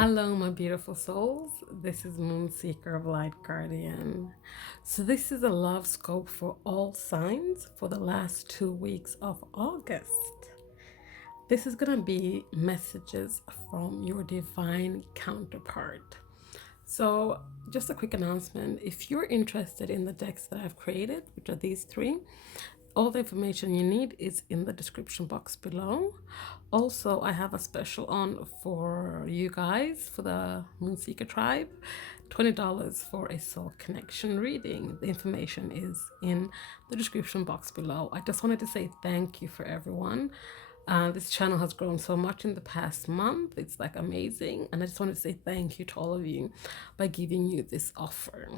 Hello, my beautiful souls. This is Moonseeker of Light Guardian. So, this is a love scope for all signs for the last 2 weeks of August. This is going to be messages from your divine counterpart. So, just a quick announcement, if you're interested in the decks that I've created, which are these three, all the information you need is in the description box below. Also, I have a special on for you guys, for the Moonseeker tribe, $20 for a soul connection reading. The information is in the description box below. I just wanted to say thank you for everyone. This channel has grown so much in the past month. It's like amazing. And I just wanted to say thank you to all of you by giving you this offer.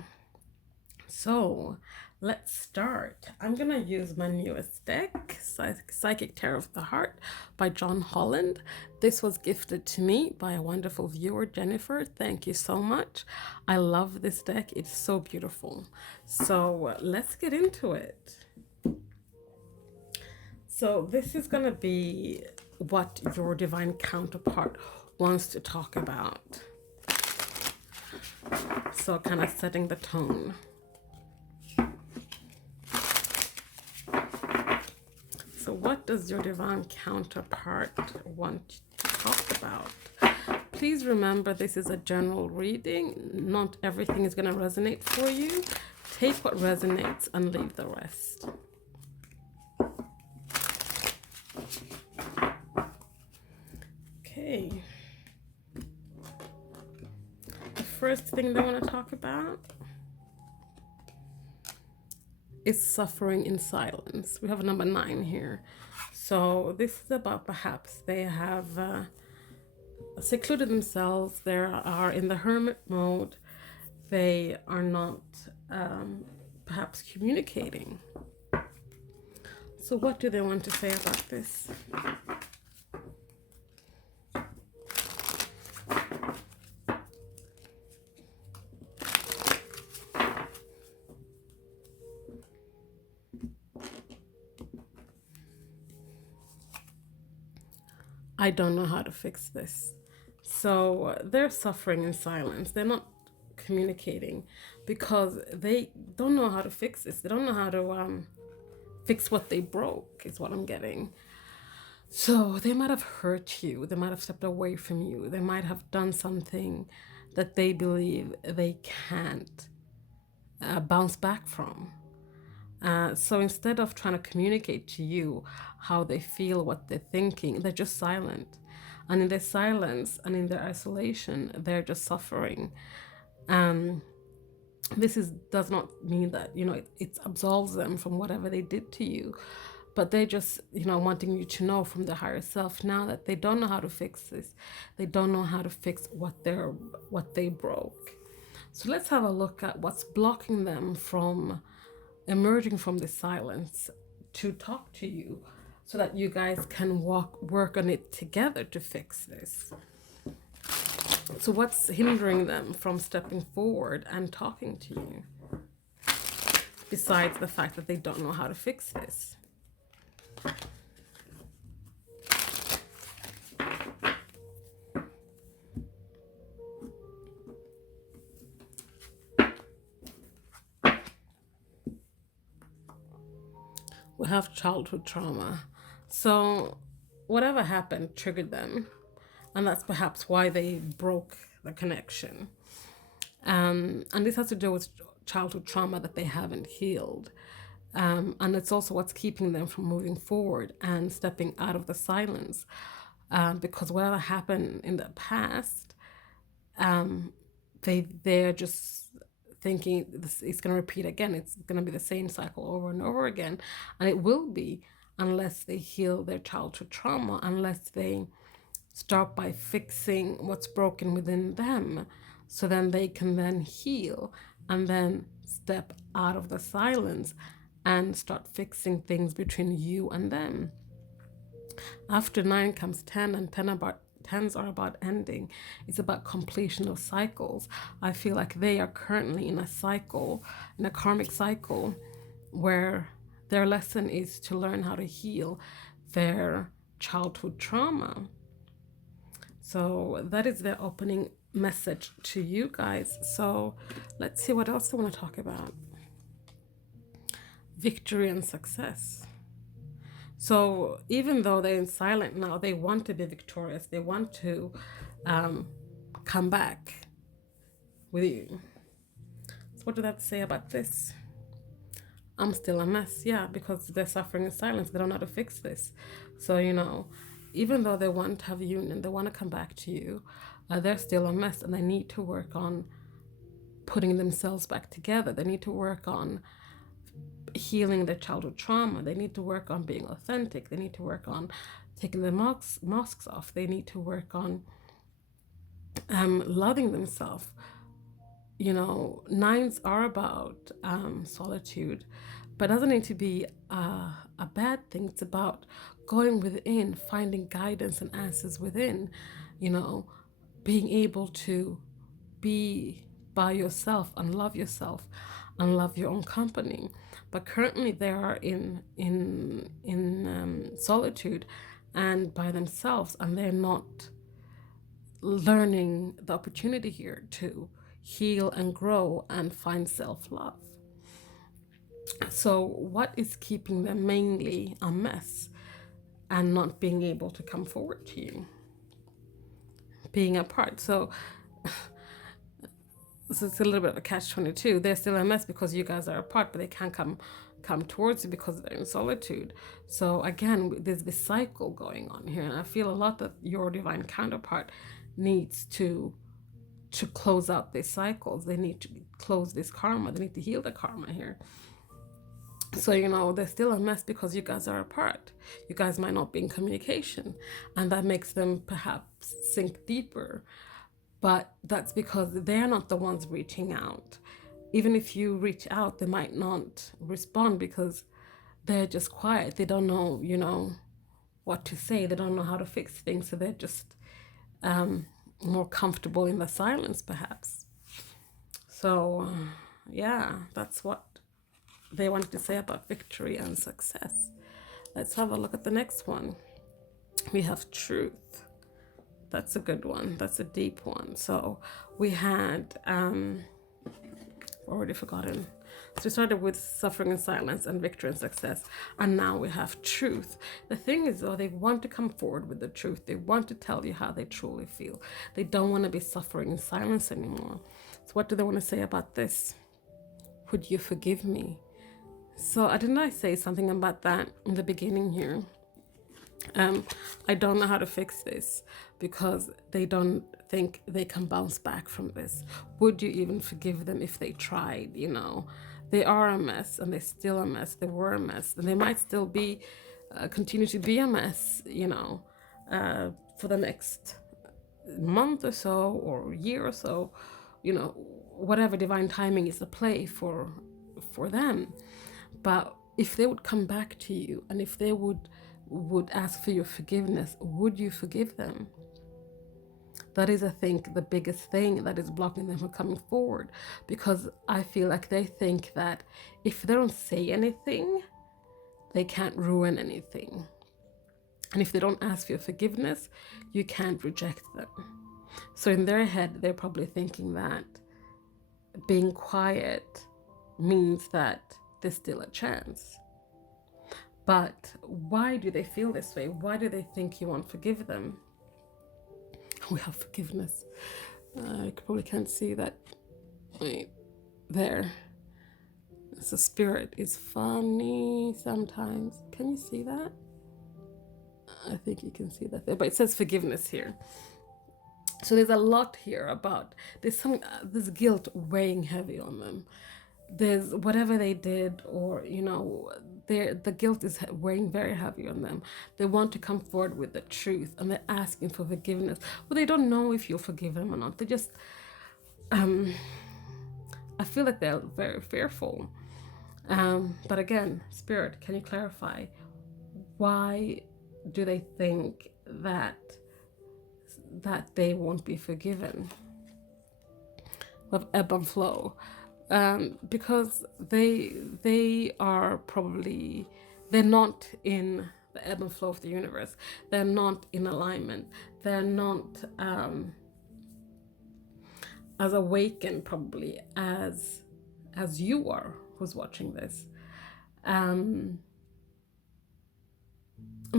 So let's start. I'm going to use my newest deck, Psychic Tarot of the Heart by John Holland. This was gifted to me by a wonderful viewer, Jennifer. Thank you so much. I love this deck. It's so beautiful. So let's get into it. So this is going to be what your divine counterpart wants to talk about. So kind of setting the tone. So what does your divine counterpart want to talk about? Please remember, this is a general reading. Not everything is going to resonate for you. Take what resonates and leave the rest. Okay. The first thing they want to talk about is suffering in silence. We have a number 9 here. So this is about perhaps they have secluded themselves. They are in the hermit mode. They are not perhaps communicating. So what do they want to say about this? I don't know how to fix this. So they're suffering in silence. They're not communicating because they don't know how to fix this. They don't know how to fix what they broke, is what I'm getting. So they might have hurt you. They might have stepped away from you. They might have done something that they believe they can't bounce back from. So instead of trying to communicate to you how they feel, what they're thinking, they're just silent. And in their silence and in their isolation, they're just suffering. This does not mean that, it absolves them from whatever they did to you. But they're just, wanting you to know from their higher self now that they don't know how to fix this. They don't know how to fix what they broke. So let's have a look at what's blocking them from emerging from the silence to talk to you so that you guys can work on it together to fix this. So what's hindering them from stepping forward and talking to you besides the fact that they don't know how to fix this? We have childhood trauma. So whatever happened triggered them, and that's perhaps why they broke the connection. And this has to do with childhood trauma that they haven't healed. And it's also what's keeping them from moving forward and stepping out of the silence. Because whatever happened in the past, they're just thinking it's going to repeat again. It's going to be the same cycle over and over again. And it will be, unless they heal their childhood trauma, unless they start by fixing what's broken within them, so then they can then heal and then step out of the silence and start fixing things between you and them. After 9 comes 10, and 10s are about ending. It's about completion of cycles. I feel like they are currently in a cycle, in a karmic cycle, where their lesson is to learn how to heal their childhood trauma. So that is their opening message to you guys. So let's see what else I want to talk about. Victory and success. So even though they're in silent now, they want to be victorious. They want to come back with you. So what do they have to say about this? I'm still a mess. Yeah, because they're suffering in silence. They don't know how to fix this. So, you know, even though they want to have union, they want to come back to you, they're still a mess, and they need to work on putting themselves back together. They need to work on healing their childhood trauma. They need to work on being authentic. They need to work on taking the masks off. They need to work on loving themselves. You know, nines are about solitude, but it doesn't need to be a bad thing. It's about going within, finding guidance and answers within, you know, being able to be by yourself and love yourself and love your own company. But currently they are in solitude and by themselves, and they're not learning the opportunity here to heal and grow and find self-love. So what is keeping them mainly a mess and not being able to come forward to you? Being apart. So it's a little bit of a catch-22. They're still a mess because you guys are apart, but they can't come towards you because they're in solitude. So again, there's this cycle going on here, and I feel a lot that your divine counterpart needs to close out these cycles. They need to close this karma. They need to heal the karma here. So, you know, they're still a mess because you guys are apart. You guys might not be in communication, and that makes them perhaps sink deeper. But that's because they're not the ones reaching out. Even if you reach out, they might not respond because they're just quiet. They don't know, you know, what to say. They don't know how to fix things. So they're just more comfortable in the silence, perhaps. So, yeah, that's what they wanted to say about victory and success. Let's have a look at the next one. We have truth. That's a good one. That's a deep one. So we had already forgotten. So we started with suffering in silence and victory and success, and now we have truth. The thing is, though, they want to come forward with the truth. They want to tell you how they truly feel. They don't want to be suffering in silence anymore. So what do they want to say about this? Would you forgive me? So didn't I say something about that in the beginning here? I don't know how to fix this because they don't think they can bounce back from this. Would you even forgive them if they tried? You know, they are a mess, and they're still a mess. They were a mess, and they might still be continue to be a mess, you know, for the next month or so or year or so, you know, whatever divine timing is the play for them. But if they would come back to you, and if they would ask for your forgiveness, would you forgive them? That is, I think, the biggest thing that is blocking them from coming forward, because I feel like they think that if they don't say anything, they can't ruin anything. And if they don't ask for your forgiveness, you can't reject them. So in their head, they're probably thinking that being quiet means that there's still a chance. But why do they feel this way? Why do they think you won't forgive them? We have forgiveness. I probably can't see that. Wait, there. So spirit is funny sometimes. Can you see that? I think you can see that there, but it says forgiveness here. So there's a lot here about, there's this guilt weighing heavy on them. There's whatever they did, or, you know, the guilt is weighing very heavy on them. They want to come forward with the truth, and they're asking for forgiveness. Well, they don't know if you'll forgive them or not. They just, I feel like they're very fearful. But again, Spirit, can you clarify? Why do they think that they won't be forgiven? Of ebb and flow. Because they are probably, they're not in the ebb and flow of the universe. They're not in alignment. They're not as awakened probably as you are, who's watching this. I'm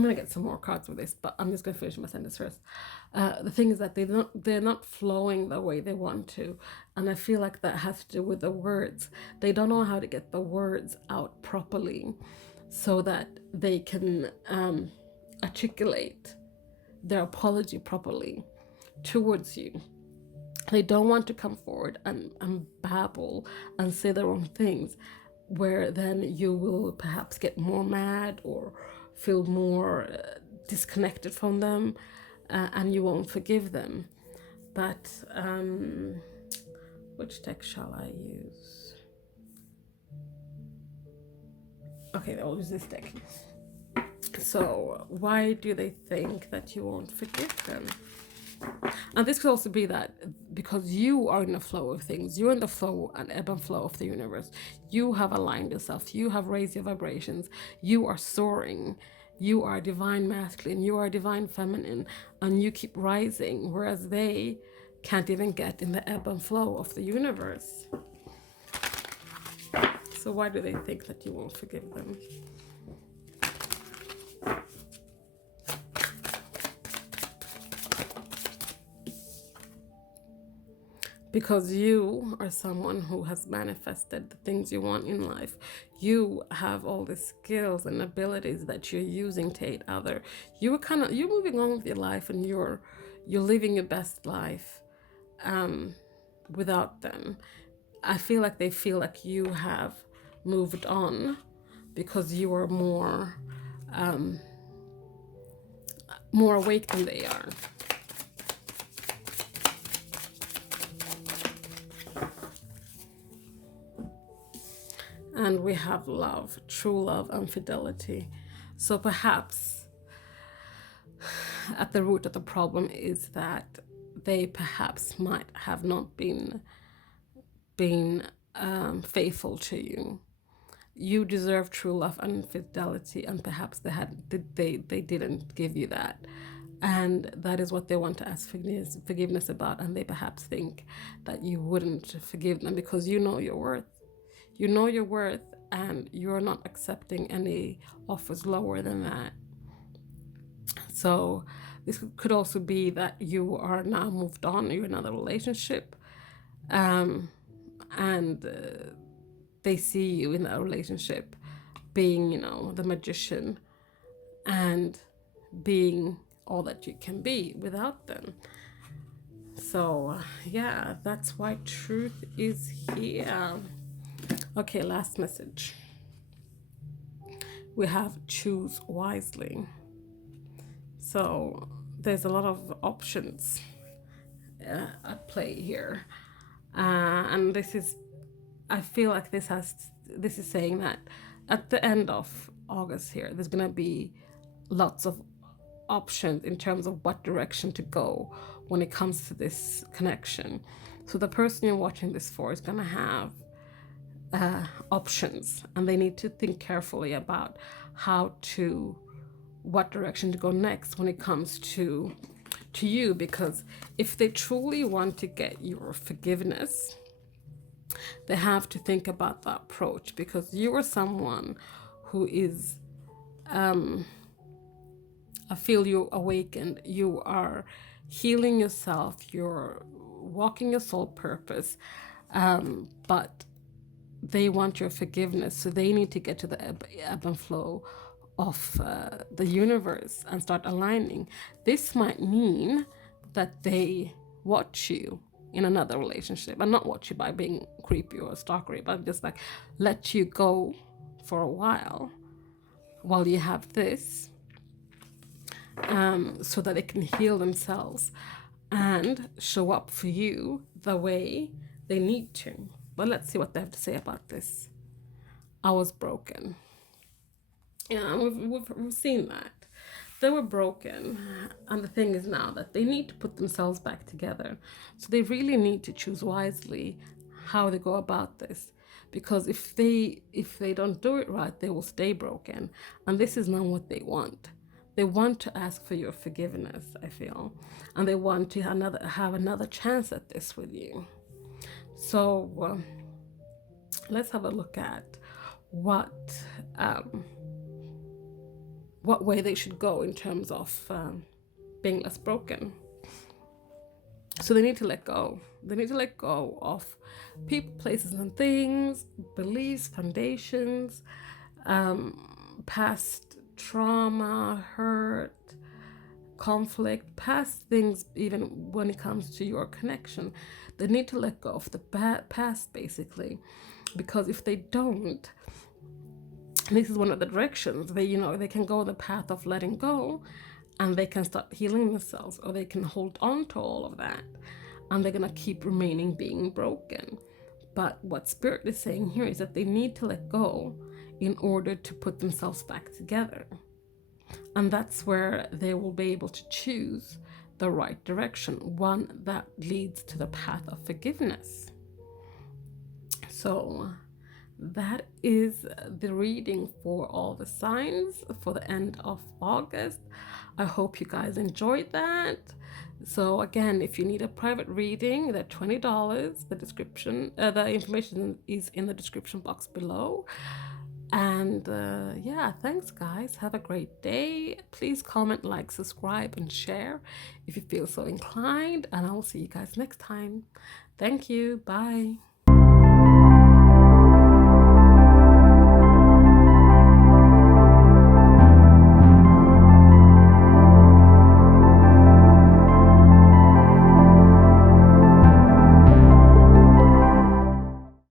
gonna get some more cards with this, but I'm just gonna finish my sentence first. The thing is that they're not flowing the way they want to, and I feel like that has to do with the words. They don't know how to get the words out properly, so that they can articulate their apology properly towards you. They don't want to come forward and babble and say the wrong things, where then you will perhaps get more mad or feel more disconnected from them, and you won't forgive them. But which deck shall I use? Okay, I'll use this deck. So why do they think that you won't forgive them? And this could also be that because you are in the flow of things, you're in the flow and ebb and flow of the universe. You have aligned yourself, you have raised your vibrations, you are soaring, you are divine masculine, you are divine feminine, and you keep rising, whereas they can't even get in the ebb and flow of the universe. So why do they think that you won't forgive them? Because you are someone who has manifested the things you want in life. You have all the skills and abilities that you're using to aid other. You're moving on with your life, and you're living your best life without them. I feel like they feel like you have moved on because you are more awake than they are. And we have love, true love and fidelity. So perhaps at the root of the problem is that they perhaps might have not been faithful to you. You deserve true love and fidelity, and perhaps they didn't give you that. And that is what they want to ask forgiveness about, and they perhaps think that you wouldn't forgive them because you know your worth. You know your worth, and you're not accepting any offers lower than that. So this could also be that you are now moved on, you're in another relationship, and they see you in that relationship being, the magician and being all that you can be without them. So yeah, that's why truth is here. Okay, last message. We have choose wisely. So there's a lot of options at play here. And I feel like this is saying that at the end of August here, there's going to be lots of options in terms of what direction to go when it comes to this connection. So the person you're watching this for is going to have options, and they need to think carefully about what direction to go next when it comes to you, because if they truly want to get your forgiveness, they have to think about the approach, because you are someone who is I feel you awakened, you are healing yourself, you're walking your soul purpose, but they want your forgiveness, so they need to get to the ebb and flow of the universe and start aligning. This might mean that they watch you in another relationship, and not watch you by being creepy or stalkery, but just like let you go for a while you have this, so that they can heal themselves and show up for you the way they need to. But let's see what they have to say about this. I was broken. Yeah, we've seen that. They were broken, and the thing is now that they need to put themselves back together. So they really need to choose wisely how they go about this, because if they don't do it right, they will stay broken, and this is not what they want. They want to ask for your forgiveness, I feel, and they want to have another chance at this with you. So let's have a look at what way they should go in terms of being less broken. So they need to let go. They need to let go of people, places, and things, beliefs, foundations, past trauma, hurt, conflict, past things, even when it comes to your connection. They need to let go of the past, basically, because if they don't, this is one of the directions. They can go the path of letting go, and they can start healing themselves, or they can hold on to all of that, and they're gonna keep remaining being broken. But what Spirit is saying here is that they need to let go in order to put themselves back together. And that's where they will be able to choose the right direction, one that leads to the path of forgiveness. So that is the reading for all the signs for the end of August. I hope you guys enjoyed that. So again, if you need a private reading, they're $20. The information is in the description box below. And yeah, thanks guys. Have a great day. Please comment, like, subscribe, and share if you feel so inclined. And I will see you guys next time. Thank you. Bye.